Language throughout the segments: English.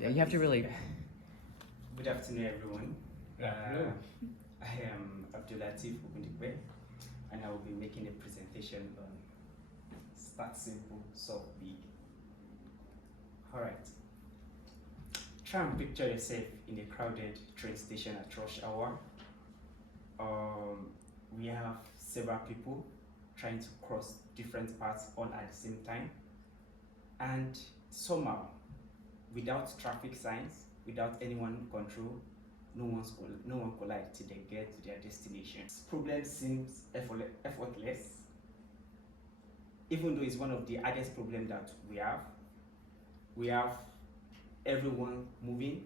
Yeah, you have to really. Good afternoon, everyone. Hello. I am Abdulatif Ogundipe, and I will be making a presentation on Start Simple, Solve Big. All right. Try and picture yourself in a crowded train station at rush hour. We have several people trying to cross different paths all at the same time, and somehow, without traffic signs, without anyone in control, no one collides till they get to their destination. This problem seems effortless, even though it's one of the hardest problems that we have. We have everyone moving.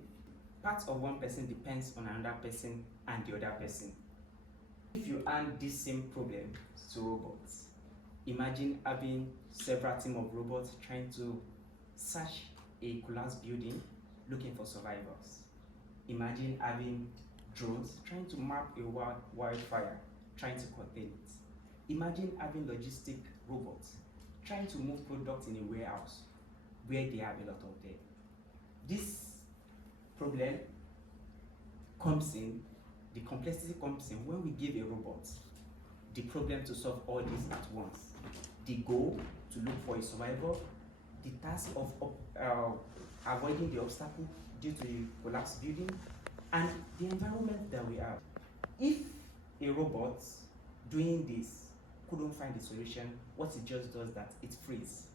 Part of one person depends on another person and the other person. If you hand this same problem to robots, imagine having several teams of robots trying to search a collapsed building looking for survivors. Imagine having drones trying to map a wildfire, trying to contain it. Imagine having logistic robots trying to move products in a warehouse where they have a lot of them. This problem comes in, the complexity comes in when we give a robot the problem to solve all this at once. The goal to look for a survivor, the task of avoiding the obstacle due to a collapsed building, and the environment that we have. If a robot doing this couldn't find a solution, what it just does that it freezes.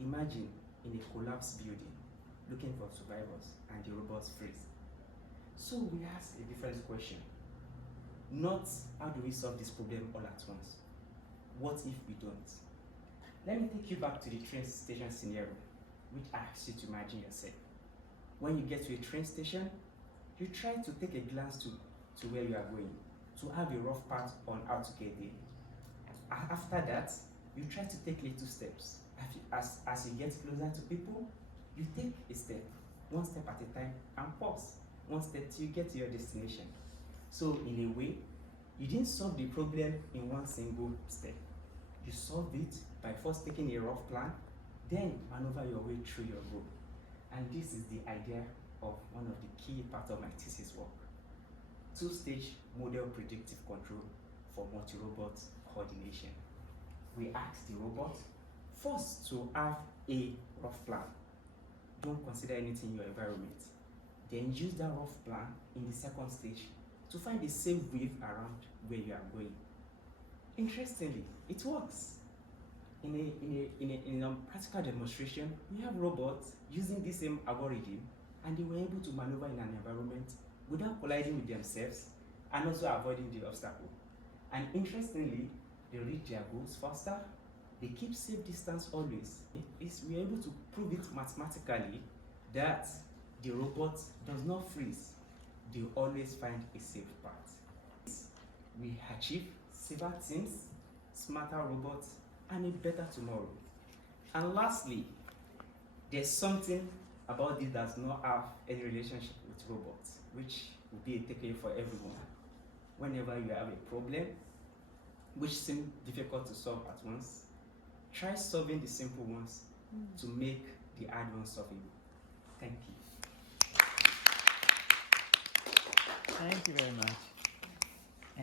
Imagine in a collapsed building looking for survivors and the robots freeze. So we ask a different question. Not how do we solve this problem all at once? What if we don't? Let me take you back to the train station scenario, which asks you to imagine yourself. When you get to a train station, you try to take a glance to where you are going, to have a rough path on how to get there. After that, you try to take little steps. As you get closer to people, you take a step, one step at a time, and pause, one step till you get to your destination. So in a way, you didn't solve the problem in one single step. You solved it by first taking a rough plan, then maneuver your way through your goal. And this is the idea of one of the key parts of my thesis work. Two-stage model predictive control for multi-robot coordination. We ask the robot first to have a rough plan. Don't consider anything in your environment. Then use that rough plan in the second stage to find a safe way around where you are going. Interestingly, it works. In a practical demonstration, we have robots using the same algorithm, and they were able to maneuver in an environment without colliding with themselves and also avoiding the obstacle. And interestingly, they reach their goals faster. They keep safe distance always. We are able to prove it mathematically that the robot does not freeze. They always find a safe path. We achieve safer teams, smarter robots, and a better tomorrow. And lastly, there's something about this that does not have any relationship with robots, which will be a takeaway for everyone. Whenever you have a problem which seems difficult to solve at once, try solving the simple ones to make the hard ones solvable. Thank you. Thank you very much.